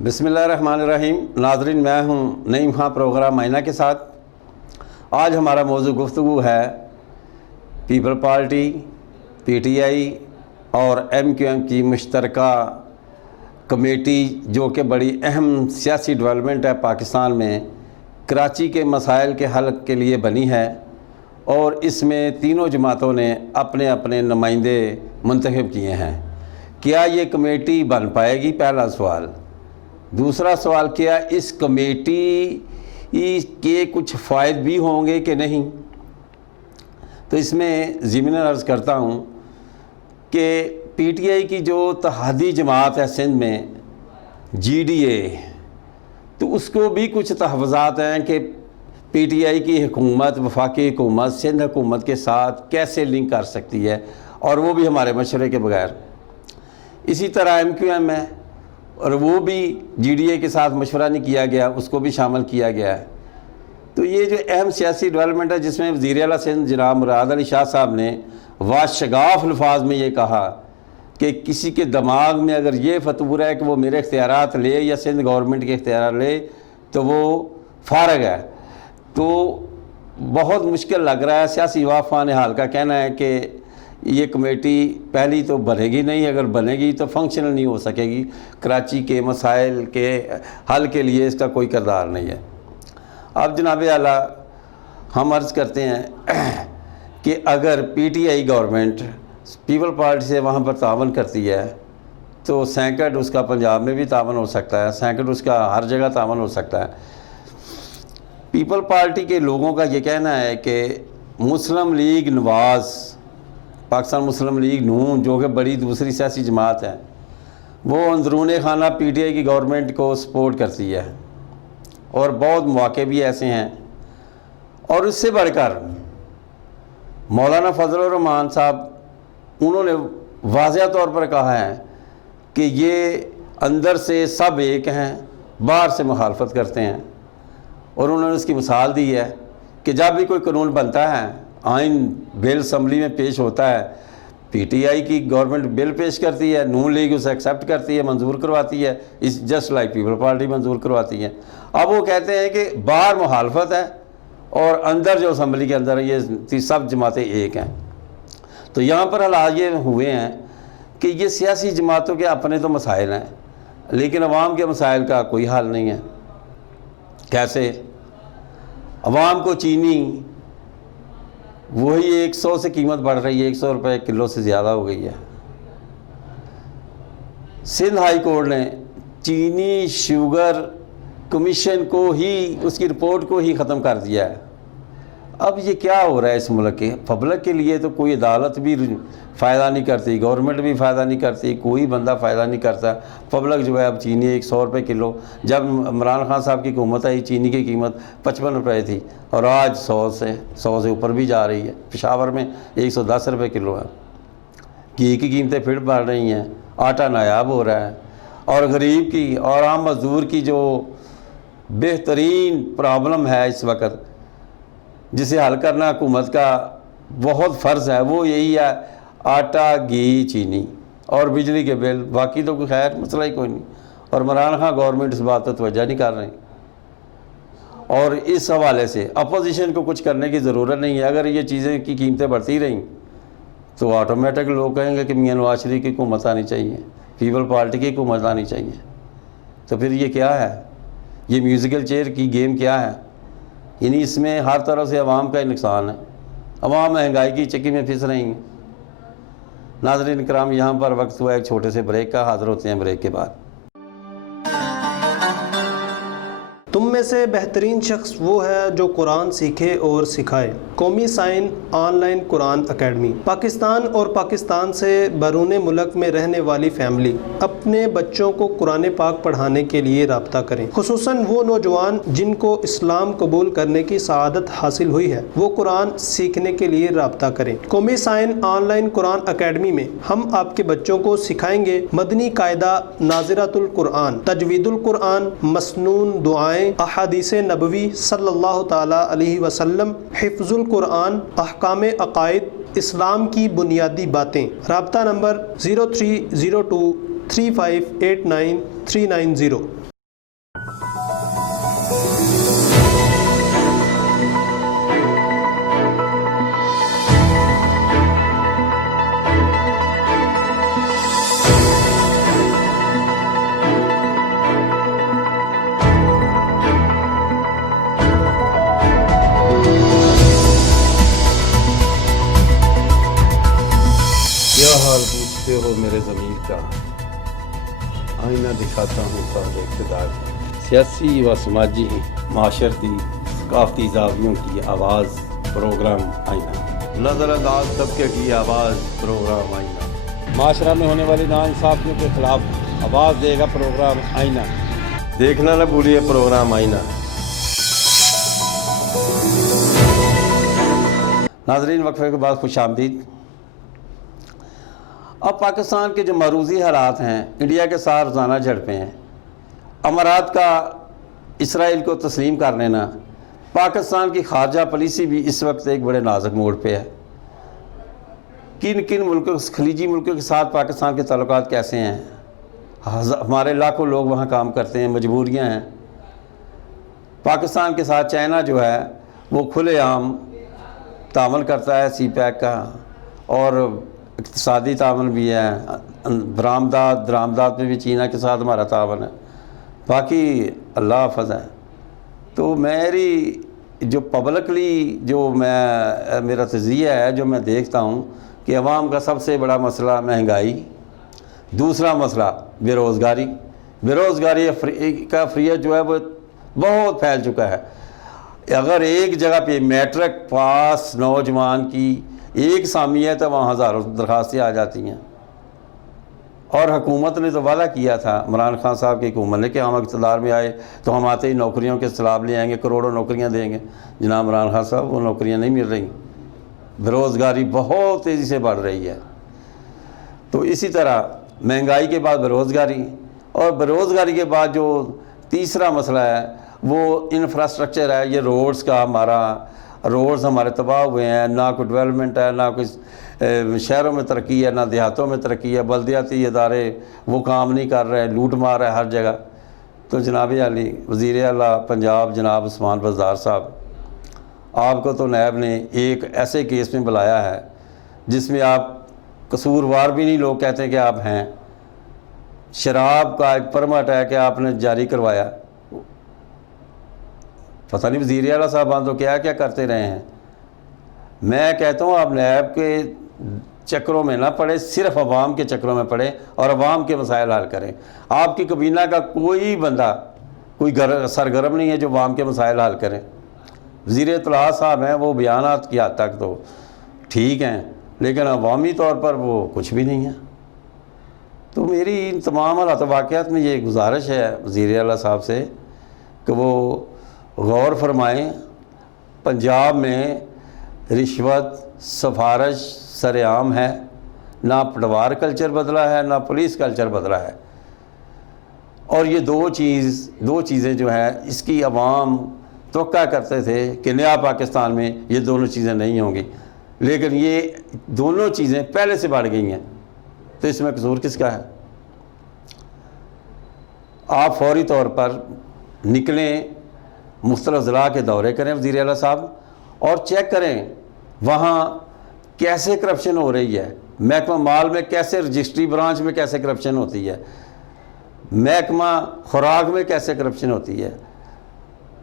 बिस्मिल्लाहिर्रहमानिर्रहीम। नाज़रीन, मैं हूं नईम खां प्रोग्राम मायना के साथ। आज हमारा मौजू गुफ्तगू है पीपल पार्टी, पीटीआई और एमक्यूएम की मुश्तरका कमेटी, जो कि बड़ी अहम सियासी डेवलपमेंट है पाकिस्तान में, कराची के मसाइल के हल के लिए बनी है और इसमें तीनों जमातों ने अपने अपने नुमाइंदे मुंतखब किए हैं। क्या ये कमेटी बन पाएगी? पहला सवाल। दूसरा सवाल, क्या इस कमेटी के कुछ फ़ायदे भी होंगे कि नहीं? तो इसमें ज़मीनन अर्ज़ करता हूँ कि पीटीआई की जो इत्तेहादी जमात है सिंध में, जीडीए, तो उसको भी कुछ तहफ़्फ़ुज़ात हैं कि पीटीआई की हुकूमत, वफाकी हुकूमत सिंध हुकूमत के साथ कैसे लिंक कर सकती है, और वो भी हमारे मशवरे के बगैर। इसी तरह एमक्यूएम है और वो भी जीडीए के साथ मशवरा नहीं किया गया, उसको भी शामिल किया गया है। तो ये जो अहम सियासी डेवलपमेंट है, जिसमें वज़ीर आला सिंध जनाब मुराद अली शाह साहब ने वाशगाफ अल्फाज में ये कहा कि किसी के दिमाग में अगर ये फतूर है कि वो मेरे इख्तियारात ले या सिंध गवर्नमेंट के इख्तियार ले तो वो फारग है। तो बहुत मुश्किल लग रहा है। सियासी वाफ़ान हाल का कहना है कि ये कमेटी पहली तो बनेगी नहीं, अगर बनेगी तो फंक्शनल नहीं हो सकेगी। कराची के मसाइल के हल के लिए इसका कोई किरदार नहीं है। अब जनाब आला, हम अर्ज़ करते हैं कि अगर पीटीआई गवर्नमेंट पीपल पार्टी से वहाँ पर तावन करती है तो सैकड़ उसका पंजाब में भी तावन हो सकता है, सैकड़ उसका हर जगह तावन हो सकता है। पीपल पार्टी के लोगों का ये कहना है कि मुस्लिम लीग नवाज़, पाकिस्तान मुस्लिम लीग नून, जो कि बड़ी दूसरी सियासी जमात है, वो अंदरून खाना पीटीआई की गवर्नमेंट को सपोर्ट करती है और बहुत मौके भी ऐसे हैं। और उससे बढ़कर मौलाना फजल रहमान साहब, उन्होंने वाज़ेह तौर पर कहा है कि ये अंदर से सब एक हैं, बाहर से मुखालफत करते हैं। और उन्होंने उसकी मिसाल दी है कि जब भी कोई कानून बनता है, आइन बिल असम्बली में पेश होता है, पीटीआई की गवर्नमेंट बिल पेश करती है, नून लीग उसे एक्सेप्ट करती है, मंजूर करवाती है, इस जस्ट लाइक पीपल पार्टी मंजूर करवाती है। अब वो कहते हैं कि बाहर मुखालफत है और अंदर जो असम्बली के अंदर ये सब जमातें एक हैं। तो यहाँ पर हालात ये हुए हैं कि ये सियासी जमातों के अपने तो मसाइल हैं, लेकिन अवाम के मसाइल का कोई हल नहीं है। कैसे? अवाम को चीनी वही 100 से कीमत बढ़ रही है, 100 रुपये किलो से ज़्यादा हो गई है। सिंध हाई कोर्ट ने चीनी शुगर कमीशन को ही, उसकी रिपोर्ट को ही ख़त्म कर दिया है। अब ये क्या हो रहा है इस मुल्क के? पब्लिक के लिए तो कोई अदालत भी फ़ायदा नहीं करती, गवर्नमेंट भी फ़ायदा नहीं करती, कोई बंदा फ़ायदा नहीं करता। पब्लिक जो है अब चीनी 100 रुपये किलो, जब इमरान खान साहब की हुकूमत आई चीनी की कीमत 55 रुपये थी और आज 100 से ऊपर भी जा रही है। पेशावर में 110 रुपये किलो है। घी की कीमतें फिर बढ़ रही हैं, आटा नायाब हो रहा है। और गरीब की और आम मज़दूर की जो बेहतरीन प्रॉब्लम है इस वक्त, जिसे हल करना हुकूमत का बहुत फ़र्ज़ है, वो यही है आटा, घी, चीनी और बिजली के बिल। बाकी तो कोई खैर मसला ही कोई नहीं। और इमरान खान गवर्नमेंट इस बात पर तवज्जो नहीं कर रही। और इस हवाले से अपोजिशन को कुछ करने की ज़रूरत नहीं है। अगर ये चीज़ें की कीमतें बढ़ती रहीं तो ऑटोमेटिक लोग कहेंगे कि मियां नवाज शरीफ की हुकूमत आनी चाहिए, पीपल पार्टी की हुकूमत आनी चाहिए। तो फिर ये क्या है? ये म्यूज़िकल चेयर की गेम क्या है? यानी इसमें हर तरह से अवाम का ही नुकसान है। अवाम महंगाई की चक्की में फिस रही हैं। नाज़रीन कराम, यहाँ पर वक्त हुआ एक छोटे से ब्रेक का। हाज़िर होते हैं ब्रेक के बाद। तुम में से बेहतरीन शख्स वो है जो कुरान सीखे और सिखाए। कौमी sign online Quran academy. Pakistan और पाकिस्तान से बैरून मुल्क में रहने वाली फैमिली अपने बच्चों को कुरान पाक पढ़ाने के लिए राब्ता करें। खुसूसन वो नौजवान जिनको इस्लाम कबूल करने की सआदत हासिल हुई है, वो कुरान सीखने के लिए राब्ता करें। कौमी साइन ऑनलाइन कुरान अकेडमी में हम आपके बच्चों को सिखाएंगे मदनी कायदा, नाज़िरातुल कुरान, तजवीदुल कुरान, मसनून दुआएं, अहादीस नबवी सल्लल्लाहु ताला अलैहि वसल्लम, हिफ्जुल कुरान, अहकाम अकायद, इस्लाम की बुनियादी बातें। राब्ता नंबर 0302 3589 390। का आईना दिखाता हूँ सब इक़्तिदार का। सियासी व समाजी माशरती सकाफ़ती ज़ावियों की आवाज़ प्रोग्राम आईना। नज़रअंदाज तबके की आवाज़ प्रोग्राम आईना। माशरा में होने वाली नाइंसाफ़ियों के ख़िलाफ़ आवाज़ देगा प्रोग्राम आईना। देखना न भूलिए प्रोग्राम आईना। नाज़रीन, वक्फे के बाद खुशामदीद। अब पाकिस्तान के जो मरूज़ी हालात हैं, इंडिया के साथ रोज़ाना झड़पें हैं, अमारात का इसराइल को तस्लीम कर लेना, पाकिस्तान की खारजा पॉलिसी भी इस वक्त एक बड़े नाजुक मोड़ पे है। किन किन मुल्कों, खलीजी मुल्कों के साथ पाकिस्तान के ताल्लुकात कैसे हैं? हमारे लाखों लोग वहाँ काम करते हैं, मजबूरियाँ हैं। पाकिस्तान के साथ चाइना जो है वो खुलेआम तामल करता है CPEC का, और इक़्तिसादी तामल भी है, दरामदात में भी चीना के साथ हमारा तावन है। बाकी अल्लाह हाफ़िज़ है। तो मेरी जो पब्लिकली जो मेरा तज़िया है, जो मैं देखता हूँ कि अवाम का सबसे बड़ा मसला महंगाई, दूसरा मसला बेरोज़गारी का फ़रियत जो है वो बहुत फैल चुका है। अगर एक जगह पे मैट्रिक पास नौजवान की एक सामी है तो वहाँ हज़ारों दरख्वास्तें आ जाती हैं। और हुकूमत ने तो वादा किया था, इमरान खान साहब की हुकूमत ने, कि हम इक़्तिदार में आए तो हम आते ही नौकरियों के सैलाब ले आएंगे, करोड़ों नौकरियां देंगे। जनाब इमरान खान साहब, वो नौकरियां नहीं मिल रही, बेरोज़गारी बहुत तेज़ी से बढ़ रही है। तो इसी तरह महंगाई के बाद बेरोज़गारी, और बेरोज़गारी के बाद जो तीसरा मसला है वो इंफ्रास्ट्रक्चर है। ये रोड्स का, रोड्स हमारे तबाह हुए हैं, ना कोई डेवलपमेंट है, ना कोई शहरों में तरक्की है, ना देहातों में तरक्की है। बल्दियाती इदारे वो काम नहीं कर रहे, लूट मार है हर जगह। तो जनाब आली वज़ीर आला पंजाब जनाब उस्मान बज़दार साहब, आपको तो नैब ने एक ऐसे केस में बुलाया है जिसमें आप कसूरवार भी नहीं, लोग कहते हैं कि आप हैं। शराब का एक परमिट है कि आपने जारी करवाया, पता नहीं वज़ीर आला साहबान तो क्या क्या करते रहे हैं। मैं कहता हूँ आप नैब के चक्रों में ना पड़े, सिर्फ अवाम के चक्रों में पड़े और अवाम के मसाइल हल करें। आपकी कबीना का कोई बंदा, कोई सरगर्म नहीं है जो अवाम के मसाइल हल करें। वज़ीर इत्तलाआत साहब हैं, वो बयानात की हद तक तो ठीक हैं, लेकिन अवामी तौर पर वो कुछ भी नहीं है। तो मेरी इन तमाम हालात वाक़यात में ये गुजारिश है वज़ीर आला साहब से कि वो गौर फरमाएँ। पंजाब में रिश्वत, सफारश सरेआम है, ना पटवार कल्चर बदला है, ना पुलिस कल्चर बदला है। और ये दो चीज़ें जो हैं, इसकी अवाम तवक्का करते थे कि नया पाकिस्तान में ये दोनों चीज़ें नहीं होंगी, लेकिन ये दोनों चीज़ें पहले से बढ़ गई हैं। तो इसमें कसूर किसका है? आप फौरी तौर पर निकलें, मुख्तलिफ ज़िला के दौरे करें वज़ीर आला साहब, और चेक करें वहाँ कैसे करप्शन हो रही है। महकमा माल में कैसे, रजिस्ट्री ब्रांच में कैसे करप्शन होती है, महकमा खुराक में कैसे करप्शन होती है,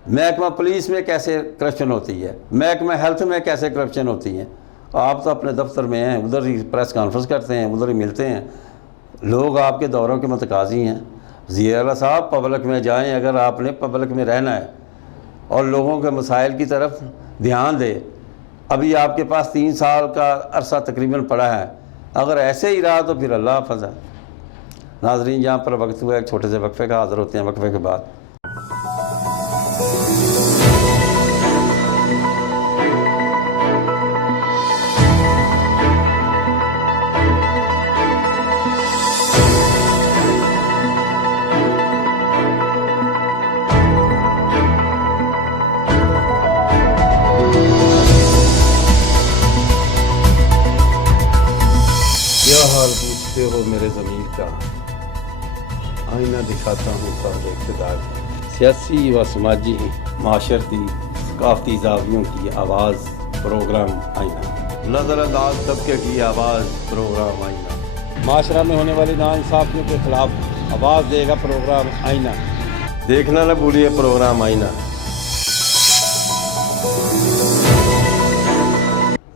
महकमा पुलिस में कैसे करप्शन होती है, महकमा हेल्थ में कैसे करप्शन होती है। आप तो अपने दफ्तर में हैं, उधर ही प्रेस कॉन्फ्रेंस करते हैं, उधर ही मिलते हैं, लोग आपके दौरों के मुतकाज़ी हैं। वज़ीर आला साहब, पब्लिक में जाएँ, अगर आपने पब्लिक में रहना है और लोगों के मसाइल की तरफ ध्यान दे। अभी आपके पास 3 साल का अरसा तकरीबन पड़ा है, अगर ऐसे ही रहा तो फिर अल्लाह हाफ़िज़ है। नाज़रीन, यहाँ पर वक्त हुआ एक छोटे से वक्फे का, हाज़िर होते हैं वक्फे के बाद। क्या हाल पूछते हो मेरे ज़मीर का, आईना दिखाता हूँ सब इक़्तिदार का। सियासी व समाजी माशरती सकाफ़ती ज़ावियों की आवाज़ प्रोग्राम आईना। नज़रअंदाज तबके की आवाज़ प्रोग्राम आईना। माशरा में होने वाली नाइंसाफ़ियों के ख़िलाफ़ आवाज़ देगा प्रोग्राम आईना। देखना न भूलिए प्रोग्राम आईना।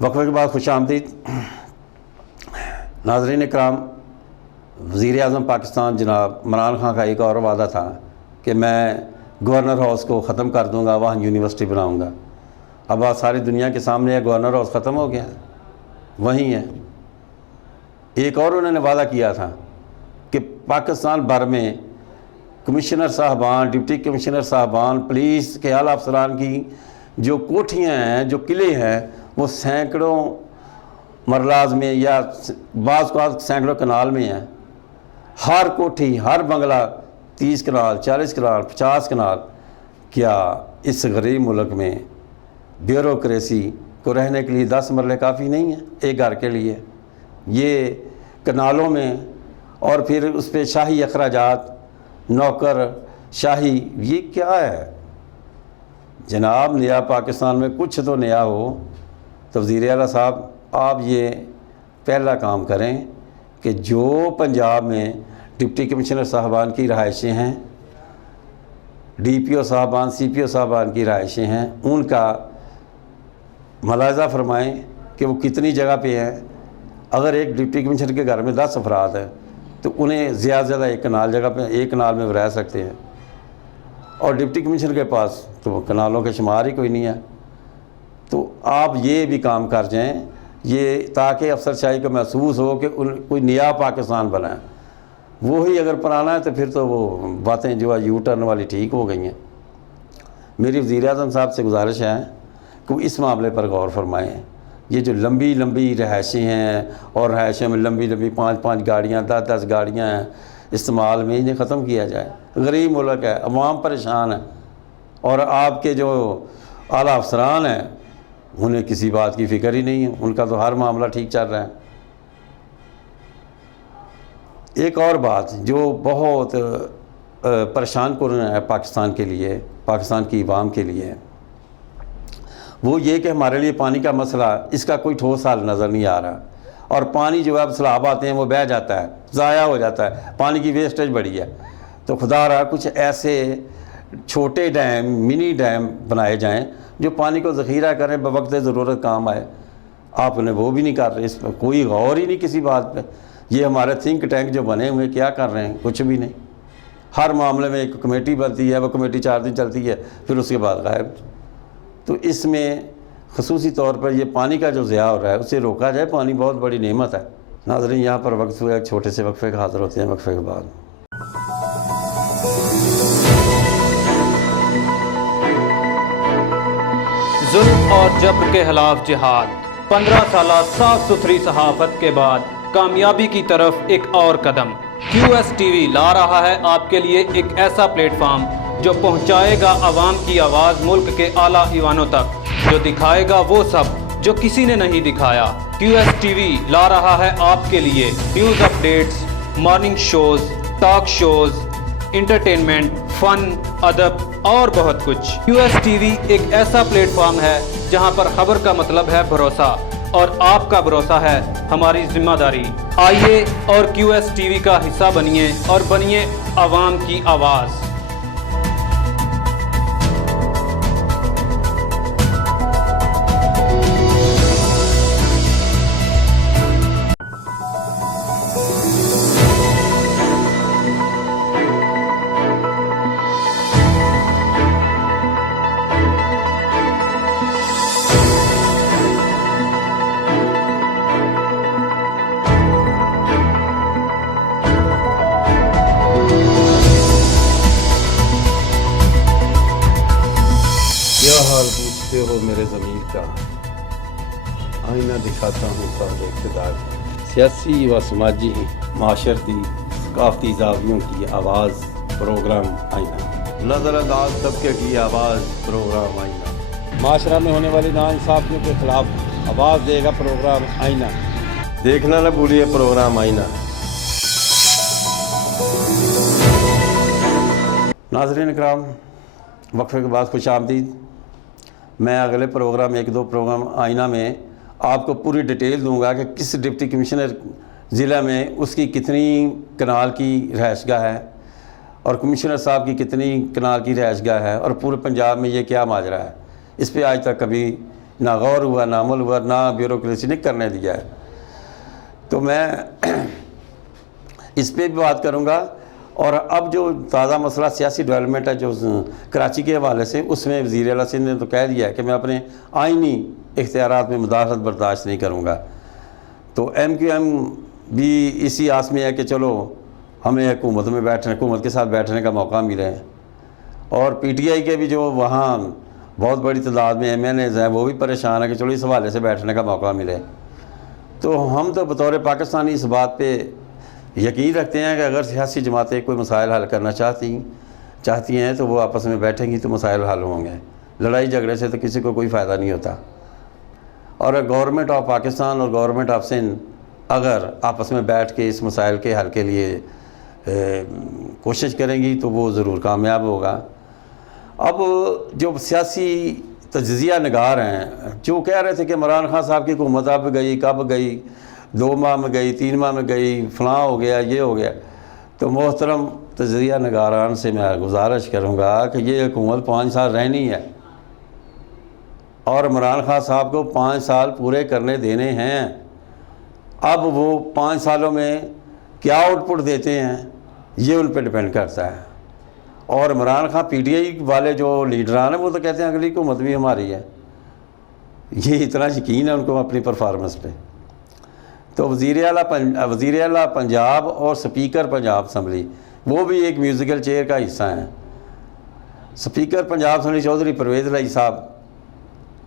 वक्फे के बाद खुशामदीद। नाज़रीन इकराम, وزیر اعظم پاکستان جناب عمران خان کا ایک اور وعدہ تھا کہ میں گورنر ہاؤس کو ختم کر دوں گا، وہاں یونیورسٹی بناؤں گا۔ اب آج ساری دنیا کے سامنے ہے، گورنر ہاؤس ختم ہو گیا، وہیں ہے۔ ایک اور انہوں نے وعدہ کیا تھا کہ پاکستان بھر میں کمشنر صاحبان، ڈپٹی کمشنر صاحبان، پولیس کے اعلیٰ افسران کی جو کوٹھیاں ہیں، جو قلعے ہیں، وہ سینکڑوں مرلاز میں یا بعض کو سینکڑوں کنال میں ہیں۔ ہر کوٹھی، ہر بنگلہ 30 کنال، 40 کنال، 50 کنال۔ کیا اس غریب ملک میں بیوروکریسی کو رہنے کے لیے 10 مرلے کافی نہیں ہیں ایک گھر کے لیے؟ یہ کنالوں میں اور پھر اس پہ شاہی اخراجات، نوکر شاہی، یہ کیا ہے جناب؟ نیا پاکستان میں کچھ تو نیا ہو تو وزیر اعلیٰ صاحب آپ یہ پہلا کام کریں کہ جو پنجاب میں ڈپٹی کمشنر صاحبان کی رہائشیں ہیں، ڈی پی او صاحبان، سی پی او صاحبان کی رہائشیں ہیں، ان کا ملاحظہ فرمائیں کہ وہ کتنی جگہ پہ ہیں۔ اگر ایک ڈپٹی کمشنر کے گھر میں 10 افراد ہیں تو انہیں زیادہ سے زیادہ ایک کنال جگہ پہ، ایک کنال میں وہ رہ سکتے ہیں، اور ڈپٹی کمشنر کے پاس تو کنالوں کا شمار ہی کوئی نہیں ہے۔ تو آپ یہ بھی کام کر جائیں، یہ تاکہ افسر شاہی کو محسوس ہو کہ کوئی نیا پاکستان بنا ہے۔ وہی اگر پرانا ہے تو پھر تو وہ باتیں جو ہے یو ٹرن والی ٹھیک ہو گئی ہیں۔ میری وزیر اعظم صاحب سے گزارش ہے کہ وہ اس معاملے پر غور فرمائیں۔ یہ جو لمبی لمبی رہائشیں ہیں اور رہائشوں میں لمبی لمبی 5 گاڑیاں، 10 گاڑیاں ہیں استعمال میں، انہیں ختم کیا جائے۔ غریب ملک ہے، عوام پریشان ہے، اور آپ کے جو اعلیٰ افسران ہیں انہیں کسی بات کی فکر ہی نہیں ہے، ان کا تو ہر معاملہ ٹھیک چل رہا ہے۔ ایک اور بات جو بہت پریشان کن ہے پاکستان کے لیے، پاکستان کی عوام کے لیے، وہ یہ کہ ہمارے لیے پانی کا مسئلہ، اس کا کوئی ٹھوس حل نظر نہیں آ رہا، اور پانی جو ہے اب سیلاب آتے ہیں وہ بہہ جاتا ہے، ضائع ہو جاتا ہے، پانی کی ویسٹیج بڑی ہے۔ تو خدا رہا کچھ ایسے چھوٹے ڈیم، منی ڈیم بنائے جائیں جو پانی کو ذخیرہ کریں، بوقت ضرورت کام آئے۔ آپ نے وہ بھی نہیں کر رہے، اس پر کوئی غور ہی نہیں کسی بات پہ۔ یہ ہمارے تھنک ٹینک جو بنے ہوئے کیا کر رہے ہیں؟ کچھ بھی نہیں۔ ہر معاملے میں ایک کمیٹی بنتی ہے، وہ کمیٹی 4 دن چلتی ہے، پھر اس کے بعد غائب۔ تو اس میں خصوصی طور پر یہ پانی کا جو ضیاع ہو رہا ہے اسے روکا جائے۔ پانی بہت بڑی نعمت ہے۔ ناظرین، یہاں پر وقت ہوا ایک چھوٹے سے وقفے کا، حاضر ہوتے ہیں وقفے کے بعد۔ ظلم اور جبر کے خلاف جہاد، 15 سالہ صاف ستھری صحافت کے بعد کامیابی کی طرف ایک اور قدم۔ QS TV لا رہا ہے آپ کے لیے ایک ایسا پلیٹ فارم جو پہنچائے گا عوام کی آواز ملک کے اعلیٰ ایوانوں تک، جو دکھائے گا وہ سب جو کسی نے نہیں دکھایا۔ QS TV لا رہا ہے آپ کے لیے news updates, morning shows, talk shows, entertainment, fun, ادب اور بہت کچھ۔ QS TV ایک ایسا پلیٹ فارم ہے جہاں پر خبر کا مطلب ہے بھروسہ، اور آپ کا بھروسہ ہے ہماری ذمہ داری۔ آئیے اور QS TV کا حصہ بنیے اور بنیے عوام کی آواز۔ کیا حال پوچھتے ہو میرے ضمیر کا، آئینہ دکھاتا ہوں سب اقتدار کا۔ سیاسی و سماجی، معاشرتی، ثقافتی زاویوں کی آواز، پروگرام آئینہ۔ نظر انداز طبقے کی آواز، پروگرام آئینہ۔ معاشرہ میں ہونے والی ناانصافیوں کے خلاف آواز دے گا پروگرام آئینہ۔ دیکھنا نہ بھولیے پروگرام آئینہ۔ ناظرین اکرام، وقفے کے بعد خوش آمدید۔ میں اگلے پروگرام 1-2 پروگرام آئینہ میں آپ کو پوری ڈیٹیل دوں گا کہ کس ڈپٹی کمشنر ضلع میں اس کی کتنی کنال کی رہائش گاہ ہے، اور کمشنر صاحب کی کتنی کنال کی رہائش گاہ ہے، اور پورے پنجاب میں یہ کیا ماجرا ہے۔ اس پہ آج تک کبھی نہ غور ہوا، نہ عمل ہوا، نہ بیوروکریسی نے کرنے دیا ہے۔ تو میں اس پہ بھی بات کروں گا۔ اور اب جو تازہ مسئلہ سیاسی ڈیولپمنٹ ہے جو کراچی کے حوالے سے، اس میں وزیر اعلیٰ سندھ نے تو کہہ دیا ہے کہ میں اپنے آئینی اختیارات میں مداخلت برداشت نہیں کروں گا۔ تو MQM بھی اسی آس میں ہے کہ چلو ہمیں حکومت کے ساتھ بیٹھنے کا موقع ملے، اور PTI کے بھی جو وہاں بہت بڑی تعداد میں MNAs ہیں وہ بھی پریشان ہیں کہ چلو اس حوالے سے بیٹھنے کا موقع ملے۔ تو ہم تو بطور پاکستانی اس بات پہ یقین رکھتے ہیں کہ اگر سیاسی جماعتیں کوئی مسائل حل کرنا چاہتی ہیں تو وہ آپس میں بیٹھیں گی تو مسائل حل ہوں گے۔ لڑائی جھگڑے سے تو کسی کو کوئی فائدہ نہیں ہوتا، اور گورنمنٹ آف پاکستان اور گورنمنٹ آف سندھ اگر آپس میں بیٹھ کے اس مسائل کے حل کے لیے کوشش کریں گی تو وہ ضرور کامیاب ہوگا۔ اب جو سیاسی تجزیہ نگار ہیں جو کہہ رہے تھے کہ عمران خان صاحب کی حکومت اب گئی، کب گئی، 2 ماہ میں گئی، 3 ماہ میں گئی، فلاں ہو گیا، یہ ہو گیا، تو محترم تجزیہ نگاران سے میں گزارش کروں گا کہ یہ حکومت 5 سال رہنی ہے، اور عمران خان صاحب کو 5 سال پورے کرنے دینے ہیں۔ اب وہ 5 سالوں میں کیا آؤٹ پٹ دیتے ہیں یہ ان پہ ڈیپینڈ کرتا ہے۔ اور عمران خان PTI والے جو لیڈران ہیں وہ تو کہتے ہیں اگلی حکومت بھی ہماری ہے، یہ اتنا یقین ہے ان کو اپنی پرفارمنس پہ۔ تو وزیر اعلیٰ پنجاب اور سپیکر پنجاب اسمبلی وہ بھی ایک میوزیکل چیئر کا حصہ ہیں۔ سپیکر پنجاب اسمبلی چودھری پرویز الہی صاحب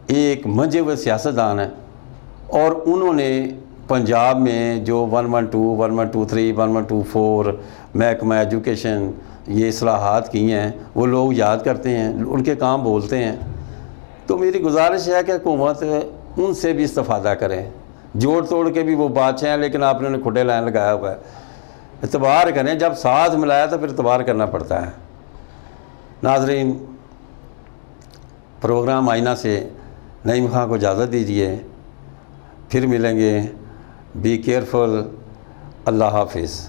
ایک منجھے ہوئے سیاستدان ہیں، اور انہوں نے پنجاب میں جو 112, 1123, 1124 محکمہ ایجوکیشن یہ اصلاحات کی ہیں وہ لوگ یاد کرتے ہیں، ان کے کام بولتے ہیں۔ تو میری گزارش ہے کہ حکومت ان سے بھی استفادہ کریں، جوڑ توڑ کے بھی وہ بادشاہ ہیں لیکن آپ نے انہیں کھٹے لائن لگایا ہوا ہے۔ اعتبار کریں، جب ساتھ ملایا تو پھر اعتبار کرنا پڑتا ہے۔ ناظرین، پروگرام آئینہ سے نعیم خان کو اجازت دیجیے، پھر ملیں گے۔ Be careful. اللہ حافظ۔